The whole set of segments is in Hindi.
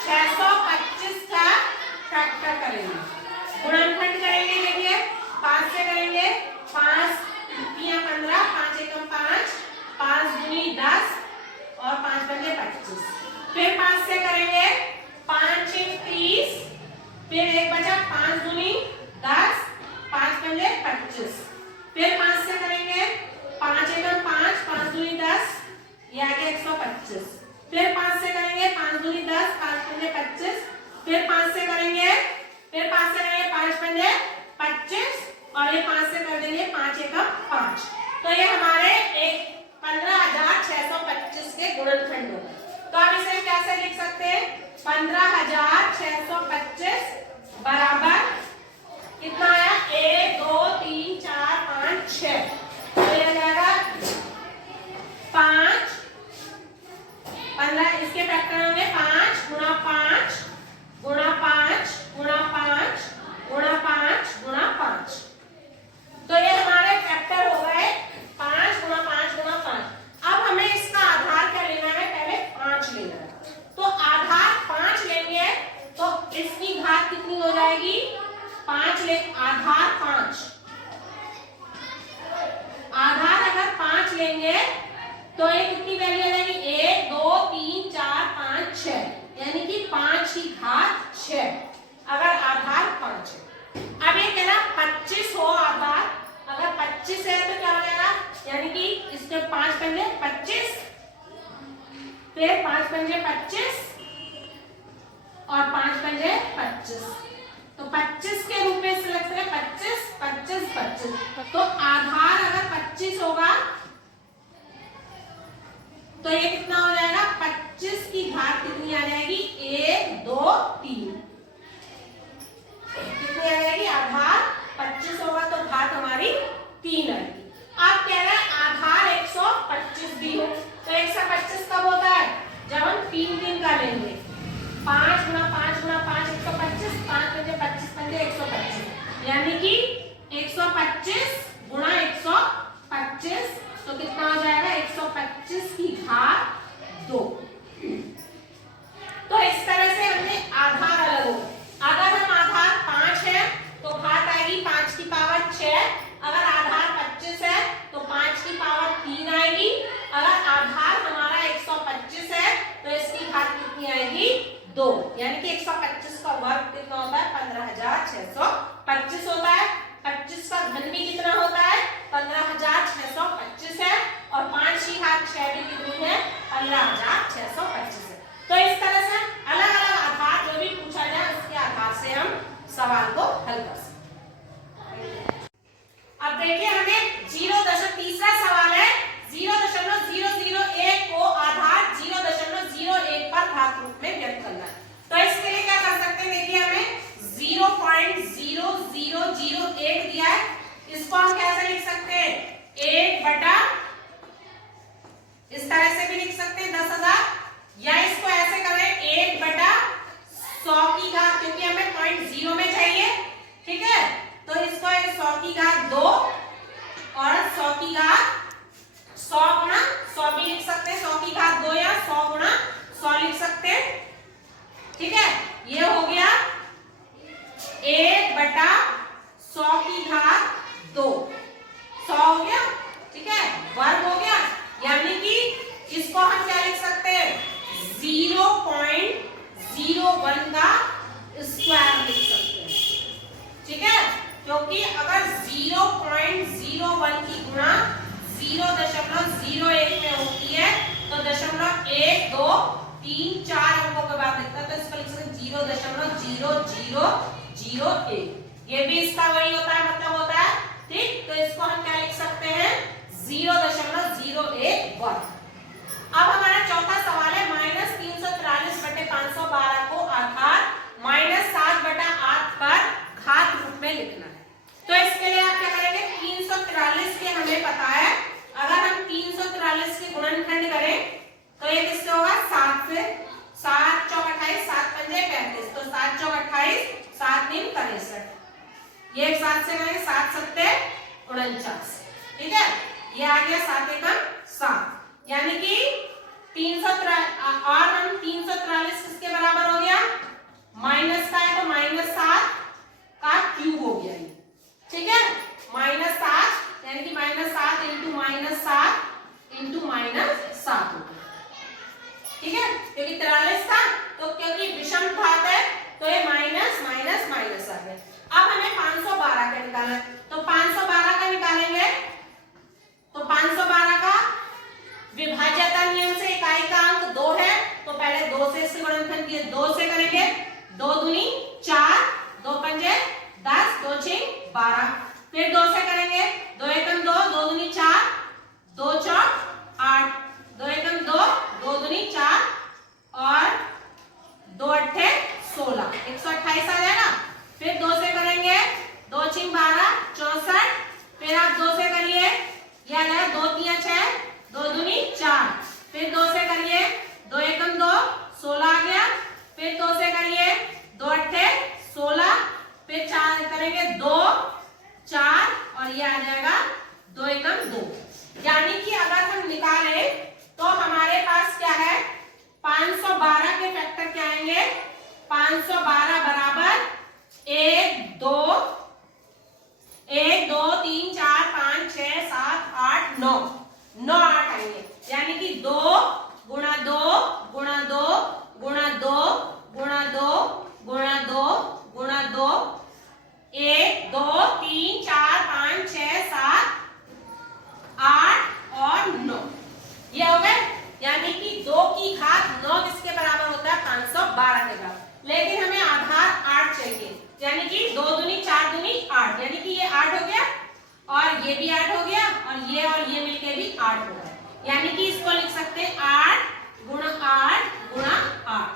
625 का फैक्टर करेंगे, गुणनखंड करेंगे। देखिए 5 से करेंगे, 5 3 15, 5 एकम 5, 5 दूनी 10 और 5 पंजे 25। फिर 5 से करेंगे, 5 6 30, फिर एक बचा 5 दूनी 10, 5 पंजे 25। फिर 5 से करेंगे, 5 एकम 5, 5 दूनी 10, ये आ गया 125। फिर 5 से करेंगे, 5 दूनी 10, 5 पंजे 25। फिर 5 से करेंगे, 5 पंजे 25 और ये 5 से कर देंगे 5 एकम 5। तो ये हमारे 15,625 के गुणनखंड हो गए। तो आप इसे कैसे लिख सकते हैं? 15,625 बराबर कितना आया? 1 2 3 4 5 6। तो ये आ जाएगा 5 15, इसके फैक्टर होंगे 5 गुणा 5 गुणा 5 गुणा 5 गुणा 5 गुणा 5। तो ये हमारे फैक्टर हो गए 5 गुणा 5 गुणा 5। अब हमें इसका आधार क्या लेना है? पहले 5 लेना है। तो आधार 5 लेंगे तो इसकी घात कितनी हो जाएगी? 5 ले आधार 5, आधार अगर 5 लेंगे तो ये कितनी वैल्यू आ जाएगी? 1 2 3 4 5 6, यानी कि 5 की घात 6 अगर आधार 5 है। अब ये कह रहा 25 हो आधार, अगर 25 है तो क्या हो जाएगा? यानी कि इसके 5 पंजे 25, फिर 5 पंजे 25 और 5 पंजे 25। तो 25 के रूप में सिलेक्ट करें, 25 25 25। तो आधार अगर 25 होगा तो ये कितना हो जाएगा? 25 की घात कितनी आ जाएगी? 1 2 3। कितनी आ जाएगी? आधार 25 होगा तो घात हमारी 3 आएगी। अब कह रहा है आधार 125 भी हो। तो 125 कब होता है? जब हम 3 का लेंगे। 5 गुणा 5 गुणा 5 125, 5 पंजे 25 पंजे 125, यानी कि 125 गुणा 125 तो कितना हो जाएगा? 125 की घात 2। तो इस तरह से हमने आधार अलग हो। अगर हम आधार 5 है तो घात आएगी 5 की पावर 6। अगर आधार 25 है तो 5 की पावर 3 आएगी। अगर आधार हमारा 125 है तो इसकी घात कितनी आएगी? 2, यानी कि 125 का वर्ग कितना होता है? 15,625 होता है। 25 का घन भी कितना होता है? 15,625 है और 5 की घात 6 भी कितनी है? 15,625 है। तो इस तरह से अलग अलग आधार जो भी पूछा जाए उसके आधार से हम सवाल को हल कर सकते हैं। अब देखिए हमें 0.3 सवाल है, 0.001 को आधार 0.01 पर घात रूप में व्यक्त करना है। तो इसके लिए क्या कर सकते हैं? देखिए हमें 0.0001 दिया है, इसको हम कैसे लिख सकते हैं? 1 बटा, इस तरह से भी लिख सकते हैं 10,000, या इसको ऐसे करें 1 बटा 100 की घात, क्योंकि हमें 0.0 में चाहिए, ठीक है? तो इसको 100 की घात 2 और 100 की घात 100 गुणा 100 भी लिख सकते हैं, 100 की घात 2 या 100 गुणा 100 लिख सकते हैं, ठीक है? ये हो गया 1 बटा 100 की घात 2, 100 हो गया, ठीक है? वर्ग हो गया, यानी कि इसको हम क्या लिख सकते हैं? 0.01 का स्क्वायर लिख सकते हैं, ठीक है? क्योंकि अगर 0.01 की गुणा 0.01 में होती है तो 0.1 2 3 4 अंकों के बाद लिखता है, तो इसको लिख सकते हैं 0.0001। ये भी इसका वही होता है, मतलब होता है, ठीक? तो इसको हम क्या लिख सकते हैं? 0.01 वर्ग। अब हमारा चौथा सवाल है, -343/512 को आधार -7/8 पर घात रूप में लिखना है। तो इसके लिए आप क्या करेंगे? 343 के हमें पता है, अगर हम 343 के गुणनखंड करें तो ये किससे होगा? 7 से। 7 चौक 28, 7 पंजे 35, तो 7 चौक 28, 7 3 63, ये 7 से करेंगे 7 7 49, ठीक है? ये आ गया 7 एकम 7, यानी कि 300 और हम ठीक है, -7 यानी कि -7 इंटू -7 होगा, ठीक है, क्योंकि 43 था तो क्योंकि विषम घात है तो ये माइनस माइनस माइनस आ गया। अब हमें 512 का निकालना है, तो 512 का निकालेंगे तो 512 का विभाज्यता नियम से इकाई का अंक 2 है, तो पहले 2 से इससे गुणनखंड किए 2 से करेंगे, 2 दूनी 4, 2 पंजे 10, 2 6 12, फिर 2 से करेंगे, 2 एकम 2, 2 दूनी 4, 2 चौक 8, 2 एकम 2, 2 दूनी 4 और 2 अट्ठे 16, 128 आ जाएगा। फिर 2 से करेंगे, 2 6 12 64, फिर आप 2 से करिए, ये आ जाएगा 2 3 6, 2 दूनी 4, फिर 2 से करिए, 2 एकम 2 16 आ गया, फिर 2 से करिए, 2 अट्ठे 16, फिर 4 करेंगे 2 4 और ये आ जाएगा 2 एकम 2, यानी कि अगर हम निकालें तो हमारे पास क्या है, 512 के फैक्टर क्या आएंगे, 512 बराबर 1 2 3 4 5 6 7 8 9 9 8 आएंगे, यानी कि 2 गुणा 2 गुणा 2 गुणा 2 गुणा 2 गुणा 2 गुणा 2 1 2 3 4 5 6 7 8 और 9, ये हो गए, यानी कि 2 की घात 9 किसके बराबर होता है, 512 के बराबर, लेकिन हमें आधार 8 चाहिए, यानी कि 2 दूनी 4 दूनी 8, यानी कि ये 8 हो गया और ये भी 8 हो गया और ये मिलके भी 8 हो गया, यानी कि इसको लिख सकते हैं 8 गुणा 8 गुणा 8,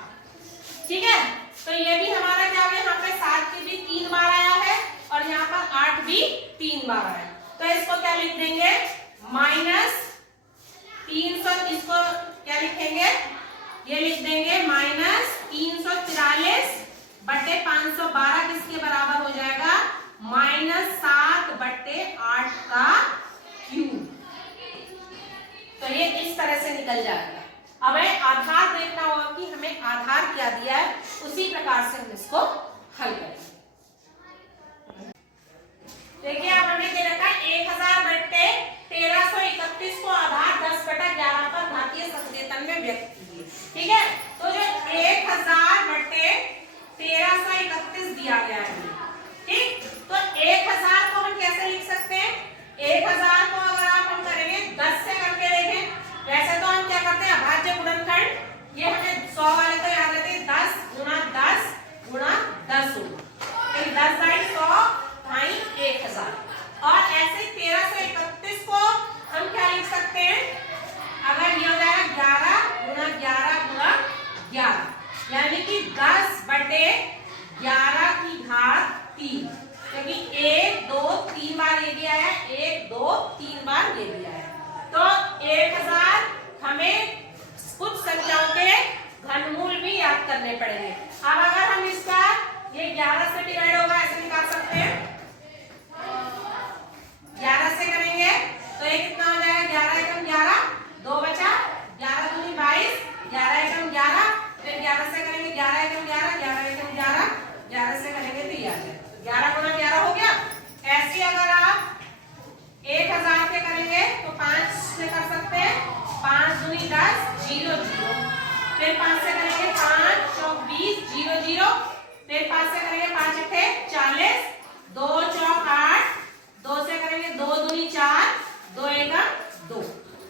ठीक है। तो ये भी हमारा क्या हो गया, यहाँ पे 7 की भी 3 बार आया है और यहाँ पर 8 भी 3 बार आया, तो इसको क्या लिख देंगे, -300, इसको क्या लिखेंगे, ये लिख देंगे -344 बटे 512 किसके बराबर हो जाएगा, -7/8 का क्यूब, तो ये इस तरह से निकल जाएगा। अब हमें आधार देखना होगा कि हमें आधार क्या दिया है, उसी प्रकार से हम इसको हल करेंगे। देखिए अब हमें दे रखा है 1000 बटे 1331 को आधार 10/11 पर घातीय संकेतन में व्यक्त कीजिए, ठीक है। तो जो 1000 बटे 1331 दिया गया है, ठीक, तो 1000 को हम कैसे लिख सकते हैं, 1000 को अगर हम करेंगे 10 से करके देखें, वैसे तो हम क्या करते हैं अभाज्य गुणनखंड, ये हमें 100 वाले तो याद रहते हैं, 10 गुणा 10 गुणा 10 होगा, 10/100 भाई 1000, और ऐसे 1331 को हम क्या लिख सकते हैं, अगर ये हो जाएगा 11 गुणा 11 गुणा 11, यानी कि 10/11 की घात 3, क्योंकि 1 2 3 बार ये दिया है, 1 2 3 बार ये दिया है, तो 1000 हमें कुछ संख्याओं के घनमूल भी याद करने पड़ेंगे। अब अगर हम इसका ये 11 से डिवाइड होगा ऐसे निकाल सकते हैं, 11 से करेंगे तो ये कितना हो जाएगा, 11 एकम 11, 2 बचा, 11 दूनी 22, 11 एकम 11, फिर 11 से करेंगे 11 एकम 11, 11 एकम 11, 11 से करेंगे तो ये आ जाएगा 11 गुणा 11 हो गया। ऐसे अगर आप 1000 के करेंगे तो 5 से कर सकते हैं, 5 दूनी 10 0 0, फिर 5 से करेंगे 5 चौक 20 0 0, फिर 5 से करेंगे 5 अट्ठे 40, 2 चौक 8, 2 से करेंगे 2 दूनी 4, 2 एकम 2,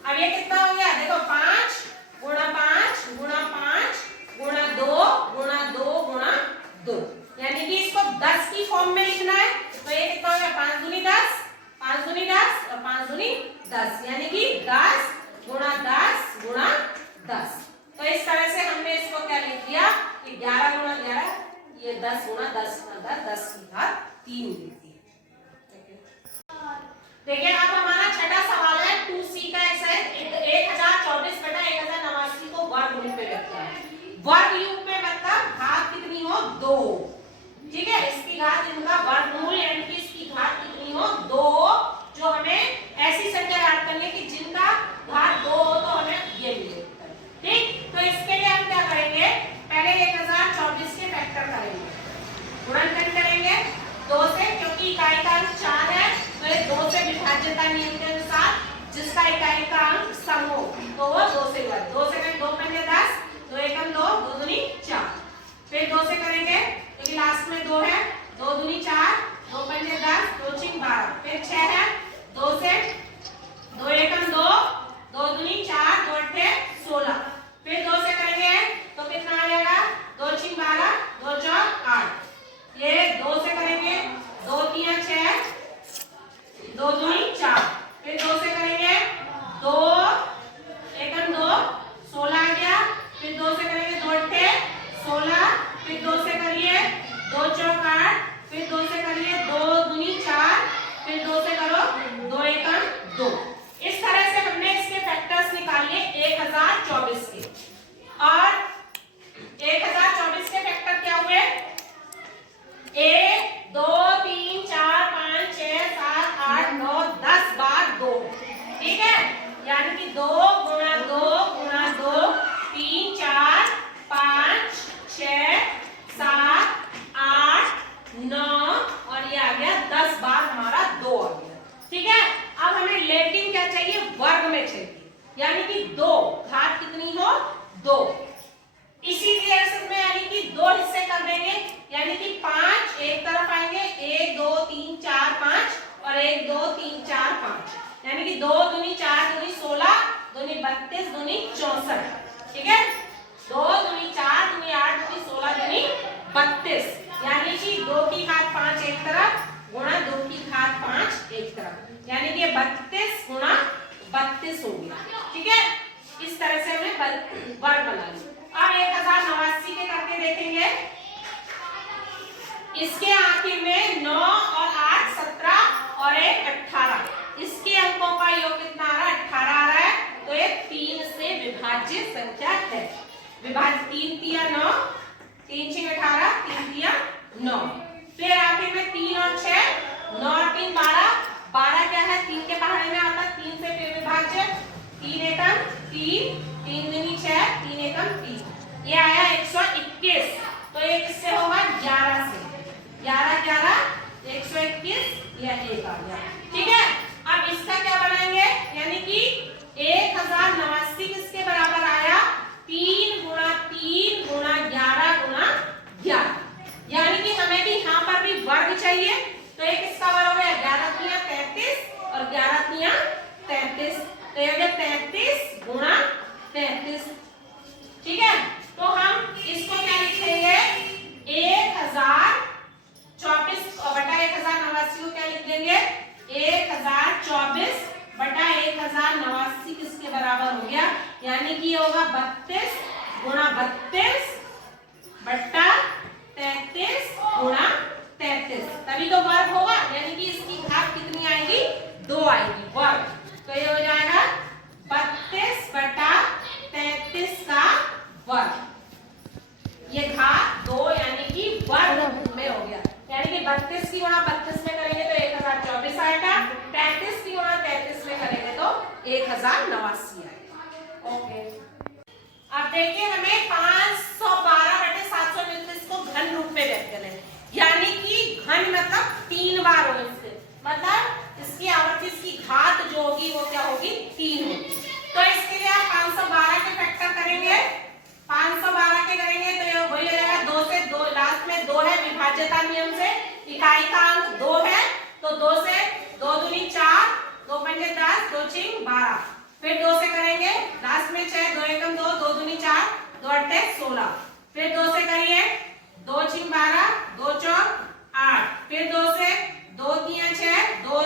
अब ये कितना हो गया, देखो 5 गुणा 5 गुणा 5 गुणा 2 गुणा 2 गुणा 2, यानी कि इसको 10 की फॉर्म में लिखना है, तो ये कितना हो गया, 5 दूनी 10 5 दूनी 10 और 5 दूनी 10, यानी कि 10 गुणा 10 गुणा 10, तो इस तरह से हमने इसको क्या लिख दिया कि 11 गुणा 11, ये 10 गुणा 10 गुणा 10 की घात 3 मिलती है। देखिए अब हमारा छठा सवाल है 2C का एक्सरसाइज 1024/1089 को वर्ग रूप में व्यक्त किया है, वर्ग रूप में मतलब घात कितनी हो, 2, ठीक है, इसकी घात इनका वर्गमूल यानी कि इसकी घात कितनी हो, 2, जो हमें ऐसी संख्या याद करनी है कि जिनका घात 2 हो तो हमें ये मिले, ठीक। 2, घात कितनी हो 2। इसी रिएक्शन में यानी कि 2 हिस्से कर देंगे, यानी कि 5 एक तरफ आएंगे, 1 2 3 4 5 और 1 2 3 4 5, यानी कि 2 दूनी 4 दूनी 16 दूनी 32 दूनी 64, ठीक है। 2 दूनी 4 दूनी 8 दूनी 16 दूनी 32, यानी कि 2 की घात 5 एक तरफ गुणा 2 की घात 5 एक तरफ, यानी कि 32 गुणा 32 हो गया, ठीक है। इस तरह से हमें वर्ग बना लिया। अब 1089 के करके देखेंगे। इसके आखिर में 9 और 8 17 और 1 18, इसके अंकों का योग कितना आ रहा है 18 आ रहा है, तो ये 3 से विभाज्य संख्या है। विभाज्य 3 तिया 9, 3 6 18, 3 तिया 9। फिर आखिर में 3 और 6, 9 और 3 12, 12 क्या है 3 के पहाड़े में आता है, 3 से विभाज्य, 3 एकम 3, 3 दूनी 6, 3 एकम 3, ये आया 121, तो ये किससे होगा 11 से, 11 11 121, यह 1 आ गया, ठीक है। अब इसका क्या बनाएंगे, यानी कि 1089 किसके बराबर आया 3 गुणा 3 गुणा 11 गुणा 11, यानी कि हमें भी यहाँ पर भी वर्ग चाहिए, तो ये किसका वर्ग हो गया 11 तिया 33 और 11 तिया 33, तो ये हो गया 33 गुणा 33, ठीक है। तो हम इसको क्या लिखेंगे 1024 बटा 1089 को क्या लिख देंगे 1024 बटा 1089 किसके बराबर हो गया, यानी कि ये होगा 32 गुणा 32 बटा 33 गुणा 33, तभी तो वर्ग होगा, यानी कि इसकी घात कितनी आएगी 2 आएगी वर्ग, तो ये हो जाएगा 32 बटा 33 का वर्ग, ये घात 2 यानी कि वर्ग में हो गया, यानी कि 32 की गुणा 32 में करेंगे तो 1024 आएगा, 33 की गुणा 33 में करेंगे तो 1089 आएगा, ओके। अब देखिए हमें 512 बटे 729 को घन रूप में व्यक्त करना है, यानी कि घन मतलब 3 बार हो, इससे मतलब इसकी आवर्ती इसकी घात जो होगी वो क्या होगी 3 होगी, तो इसके लिए आप 512 के फैक्टर करेंगे, 512 के करेंगे तो ये वही हो जाएगा 2 से 2, लास्ट में 2 है विभाज्यता नियम से, इकाई का अंक 2 है, तो 2 से 2 दूनी 4, 2 पंजे 10, 2 6 12, फिर 2 से करेंगे लास्ट में 6, 2 एकम 2, 2 दूनी 4, 2 अट्ठे 16, फिर 2 से करिए 2 6 12, 2 चौक 8, फिर 2 से 2 तिया 6, 2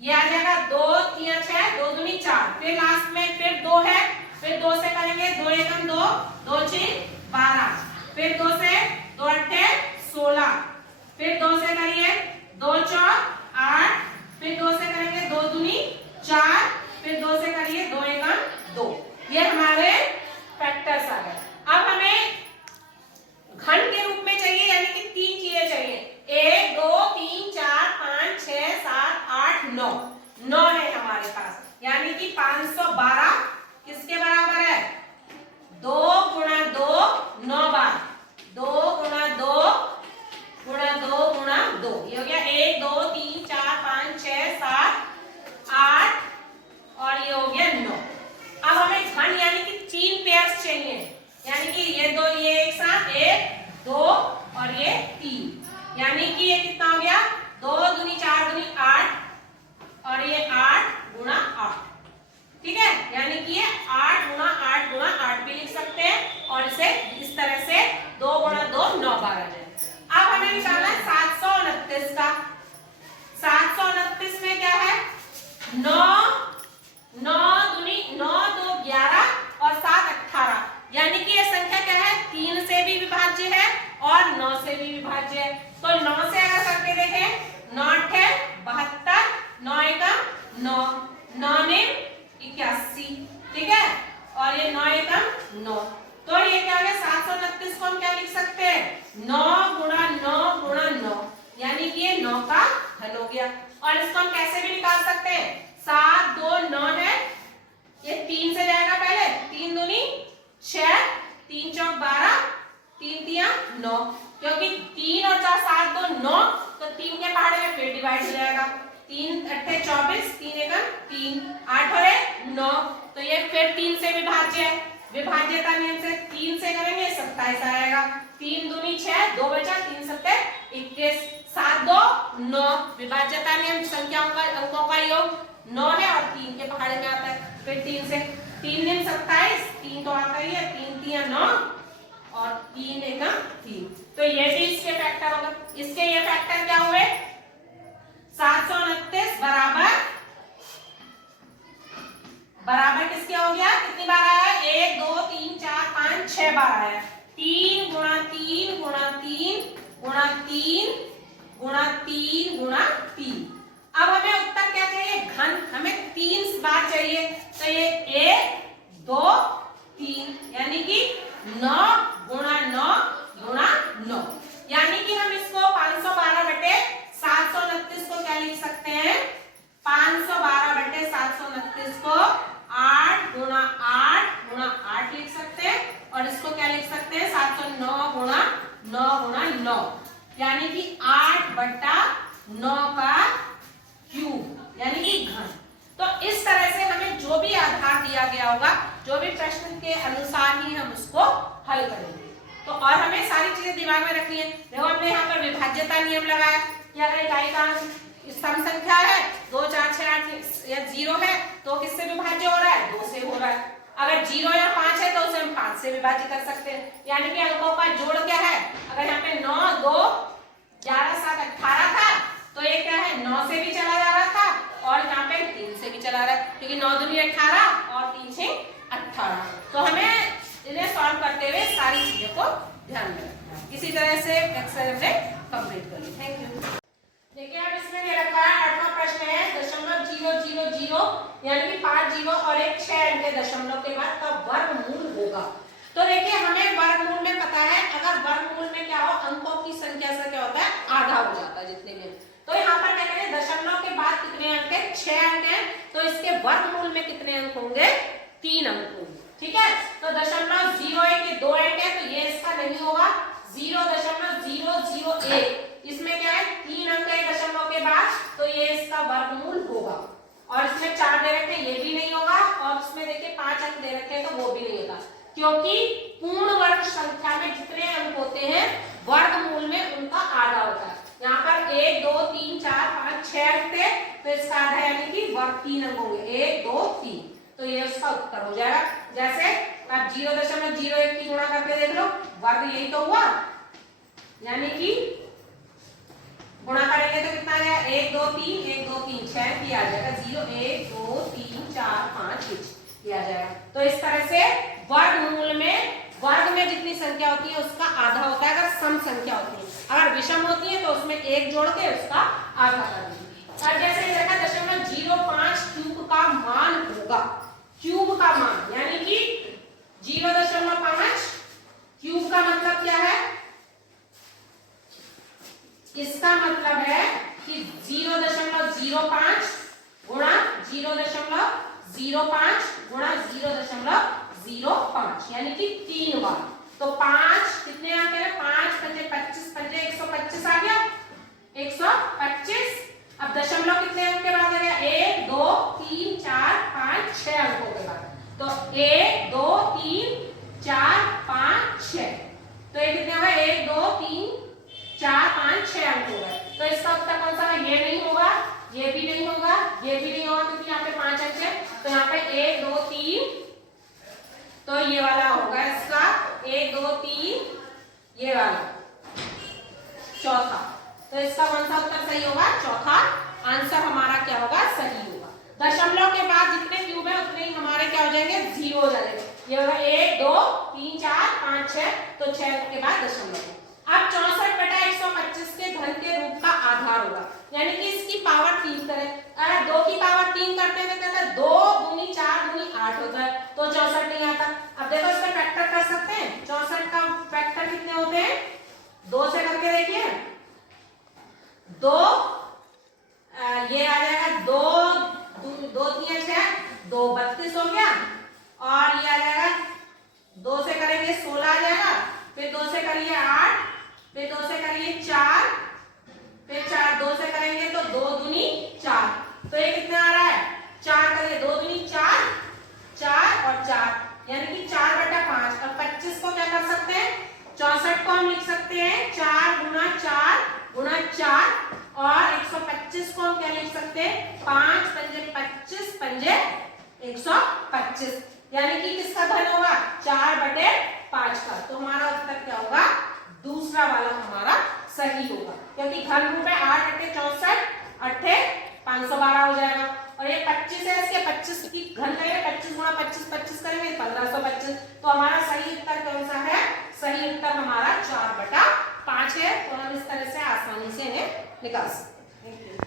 ये आ जाएगा 2 तिया 6, 2 दूनी 4, फिर लास्ट में फिर 2 है, फिर 2 से करेंगे 2 एकम 2, 2 6 12, फिर 2 से 2 अट्ठे 16, फिर 2 से करिए 2 चौक 8, फिर 2 से करेंगे 2 दूनी 4, फिर 2 से करिए 2 एकम 2, ये हमारे फैक्टर्स आ गए। अब हमें घन के रूप में चाहिए, यानी कि 3 चीजें चाहिए, 1 2 3 4 5 6 7 8 9, 9 है हमारे पास, यानी कि 512 किसके बराबर है 2 गुणा 2 9 बार, 2 गुणा 2 गुणा 2 गुणा 2, ये हो गया 1 2 3 4 5 6 7 8 और ये हो गया 9। अब हमें घन यानी कि 3 पेयर्स चाहिए, यानी कि ये 2 ये एक साथ 1 2 और ये 3, यानी कि ये कितना हो गया 2 दूनी 4 दूनी 8 और ये 8 गुणा 8, ठीक है, यानी कि ये 8 गुणा 8 गुणा 8 भी लिख सकते हैं, और इसे इस तरह से 2 गुणा 2 9 बार आ जाए। अब हमें निकालना है 729 का, 729 में क्या है 9 9 दूनी 9 2 11 और 7 18, यानी कि ये संख्या क्या है 3 से भी विभाज्य है और 9 से भी विभाज्य है, तो 9 से अगर करके देखें 9 अट्ठे 72, 9 एकम 9, 9 ने 81, ठीक है, और ये 9 एकम 9, तो ये क्या हो गया 729 को हम क्या लिख सकते हैं 9 गुणा 9 गुणा 9, यानी कि ये 9 का घन हो गया, और इसको हम कैसे भी निकाल सकते हैं 7 2 9 है, ये 3 से जाएगा पहले, 3 दूनी 6, 3 चौक 12, 3 तिया 9, क्योंकि 3 और 4 7 2 9, तो 3 के पहाड़े में फिर डिवाइड हो जाएगा, 3 अट्ठे 24, 3 एकम 3, 8 और 9, तो ये फिर 3 से विभाज्य है, विभाज्यता नियम से 3 से करेंगे 27 आएगा, 3 दूनी 6, 2 बचा, 3 सत्ते 21, 7 2 9, विभाज्यता नियम संख्याओं का अंकों का योग 9 है और 3 के पहाड़े में आता है। फिर 3 से 3 दिन 27, 3 तो आता ही है, 3 3 9 और 3 1 3, तो ये भी इसके फैक्टर होगा। इसके ये फैक्टर क्या हुए, 729 बराबर किसके हो गया, कितनी बार आया, 1 2 3 4 5 6 बार आया, 3 गुणा 3 गुणा 3 गुणा 3 गुणा 3 गुणा 3। अब हमें उत्तर क्या चाहिए, घन, हमें 3 बार चाहिए, तो ये 1 2 3 यानी कि 9 गुणा 9 गुणा 9, यानी कि हम इसको 512 बटे 729 को क्या लिख सकते हैं, 512 बटे 729 को 8 गुणा 8 गुणा 8 लिख सकते हैं, और इसको क्या लिख सकते हैं, 709 गुणा 9 गुणा 9, यानी कि 8 बटा 9 का क्यूब यानी कि घन। तो इस तरह से हमें जो भी आधार दिया गया होगा, जो भी प्रश्न के अनुसार ही हम उसको हल करेंगे। तो और हमें सारी चीजें दिमाग में रखनी है। देखो हमने यहाँ पर विभाज्यता नियम लगाया कि अगर इकाई का सम संख्या है 2 4 6 8 या 0 है तो किससे विभाज्य हो रहा है, 2 से हो रहा है। अगर 0 या 5 है तो उसे हम 5 से विभाजित कर सकते हैं, यानी कि अंकों का जोड़ क्या है, अगर यहाँ पे 9 2 11 7 18 था तो ये क्या है, 9 से भी चला जा रहा था और यहाँ पे 3 से भी चला रहा है, क्योंकि 9 दूनी 18 और 3 6 18। तो हमें इन्हें सॉल्व करते हुए सारी चीजों को ध्यान में रखना है। इसी तरह से एक्सरसाइज में कंप्लीट कर ली। Thank you. देखिए अब इसमें ये रखा है 8वां प्रश्न है 0.000 यानी कि 5 जीरो और एक 6 अंक के दशमलव के बाद का वर्गमूल होगा। तो देखिए हमें वर्गमूल में पता है, अगर वर्गमूल में क्या हो, अंकों की संख्या से क्या होता है, आधा हो जाता है जितने भी। तो यहाँ पर क्या करें, दशमलव के बाद कितने अंक है, 6 अंक है, तो इसके वर्गमूल में कितने अंक होंगे, 3 अंक होंगे। ठीक है, तो 0.01 के 2 अंक है तो ये इसका नहीं होगा। 0.001 इसमें क्या है, 3 अंक है दशमलव के बाद, तो ये इसका वर्गमूल होगा। और इसमें 4 दे रखे हैं, ये भी नहीं होगा, और इसमें देखिए 5 अंक दे रखे हैं तो वो भी नहीं होगा, क्योंकि पूर्ण वर्ग संख्या में जितने अंक होते हैं वर्गमूल में उनका आधा होता है। यहाँ पर 1 2 3 4 5 6 अंक थे तो इसका आधा यानी कि वर्ग 3 अंक होंगे, 1 2 3, तो ये उसका उत्तर हो जाएगा। जैसे अब 0.01 की गुणा करके देख लो, वर्ग यही तो हुआ, यानी कि गुणा करेंगे तो कितना आएगा, 1 2 3 1 2 3 6 की आ जाएगा, 0 1 2 3 4 5 6 आ जाएगा। तो इस तरह से वर्गमूल में वर्ग में जितनी संख्या होती है उसका आधा होता है, अगर सम संख्या होती है। अगर विषम होती है तो उसमें 1 जोड़ के उसका आधा कर दीजिए। और जैसे ये रखा 0.05 क्यूब का मान होगा, क्यूब का मान यानी कि 0.5 क्यूब का मतलब क्या है, इसका मतलब है कि 0.05 गुणा 0.05 गुणा 0.05 यानी कि 3 बार। तो 5 कितने आते हैं, 5 पंजे 25 पंजे 125 आ गया, 125। अब दशमलव कितने अंक के बाद आ गया, 1 2 3 4 5 6 अंकों के बाद, तो 1 2 3 4 5 6, तो ये कितने होगा, 1 2 3 4 5 6 अंक हो गए। तो इसका उत्तर कौन सा है, ये नहीं होगा, ये भी नहीं होगा, ये भी नहीं होगा, क्योंकि यहाँ पे 5 अंक है। तो यहाँ पे 1 2 3, तो ये वाला होगा इसका 1 2 3, ये वाला चौथा। तो इसका कौन सा उत्तर सही होगा, चौथा आंसर हमारा क्या होगा, सही होगा। दशमलव के बाद जितने क्यूब है उतने ही हमारे क्या हो जाएंगे, 0 हो जाएंगे। ये होगा 1 2 3 4 5 6, तो 6 के बाद दशमलव। अब 64/125 के घन के रूप का आधार होगा, यानी कि इसकी पावर 3 करें। अगर 2 की पावर 3 करते हैं तो कहता है 2 दूनी 4 दूनी 8 होता है, तो 64 नहीं आता। अब देखो इसका फैक्टर कर सकते हैं, 64 का फैक्टर कितने होते हैं, 2 से करके देखिए, 2 ये आ जाएगा 2 2 3 6 2 32 हो गया, और ये आ जाएगा 2 से करेंगे 16 आ जाएगा, फिर 2 से करिए 8, फिर 2 से करिए 4, फिर 4 2 से करेंगे तो 2 दूनी 4, तो ये कितना आ रहा है, 4 करिए 2 दूनी 4 4 और 4 525, यानी कि किसका घन होगा 4/5 का। तो हमारा उत्तर क्या होगा, दूसरा वाला हमारा सही होगा, क्योंकि घन रूप है 8/64, 8/512 हो जाएगा। और ये 25 है, इसके 25 की घन करेंगे, 25 गुणा 25 25 करेंगे 1525। तो हमारा सही उत्तर कौन सा है, सही उत्तर हमारा 4/5 है। तो हम इस तरह से आसानी से इन्हें निकाल सकते हैं। Thank you.